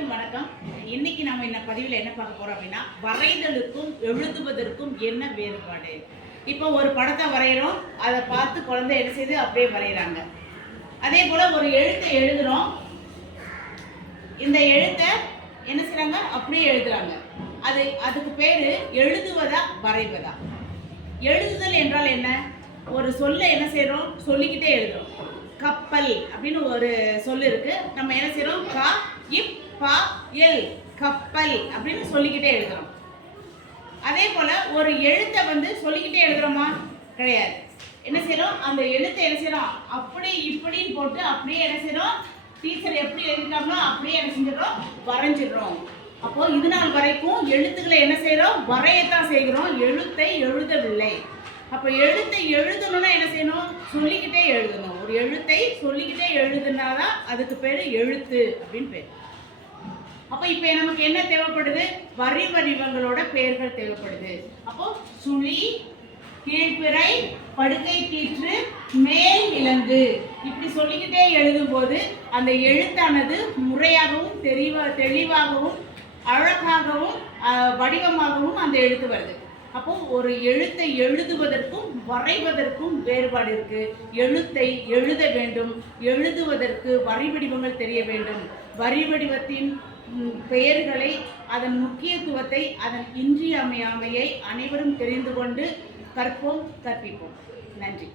அனைவருக்கும் வணக்கம். இன்னைக்கு நம்ம இந்த பதிவில் என்ன பார்க்க போறோம் அப்படின்னா, வரைதலுக்கும் எழுதுவதற்கும் என்ன வேறுபாடு. இப்போ ஒரு படத்தை வரைகிறோம், அதை பார்த்து குழந்தை என்ன செய்து அப்படியே வரைகிறாங்க. அதே போல ஒரு எழுத்தை எழுதுறோம், இந்த எழுத்தை என்ன செய்றாங்க அப்படியே எழுதுறாங்க. அதுக்கு பேரு எழுதுவதா வரைவதா. எழுதுதல் என்றால் என்ன? ஒரு சொல்ல என்ன செய்றோம், சொல்லிக்கிட்டே எழுதுறோம். கப்பல் அப்படின்னு ஒரு சொல் இருக்கு. நம்ம என்ன செய்றோம், கா இப் பா எல் கப்பல் அப்படின்னு சொல்லிக்கிட்டே எழுதுறோம். அதே போல ஒரு எழுத்தை சொல்லிக்கிட்டே எழுதுறோமா? கிடையாது. என்ன செய்றோம், அந்த எழுத்தை என்ன செய்றோம், அப்படி இப்படின்னு போட்டு அப்படியே என்ன செய்றோம், டீச்சர் எப்படி எழுதிட்டாங்களோ அப்படியே என்ன செஞ்சிடறோம், வரைஞ்சிடுறோம். அப்போ இது நாள் வரைக்கும் எழுத்துக்களை என்ன செய்றோம், வரையத்தான் செய்கிறோம், எழுத்தை எழுதவில்லை. அப்போ எழுத்தை எழுதணும்னா என்ன செய்யணும், சொல்லிக்கிட்டே எழுதணும். ஒரு எழுத்தை சொல்லிக்கிட்டே எழுதுனாதான் அதுக்கு பேர் எழுத்து அப்படின்னு பேர். அப்போ இப்போ நமக்கு என்ன தேவைப்படுது, வரி வடிவங்களோட பெயர்கள் தேவைப்படுது. அப்போ சுழி, கீழ்பிறை, படுக்கை கீற்று, மேல் விலங்கு இப்படி சொல்லிக்கிட்டே எழுதும் போது அந்த எழுத்தானது முறையாகவும் தெளிவாகவும் அழகாகவும் வடிவமாகவும் அந்த எழுத்து வருது. அப்போ ஒரு எழுத்தை எழுதுவதற்கும் வரைவதற்கும் வேறுபாடு இருக்கு. எழுத்தை எழுத வேண்டும், எழுதுவதற்கு வரி வடிவங்கள் தெரிய வேண்டும். வரி வடிவத்தின் பெயர்களை, அதன் முக்கியத்துவத்தை, அதன் இன்றியமையாமையை அனைவரும் தெரிந்து கொண்டு கற்போம், கற்பிப்போம். நன்றி.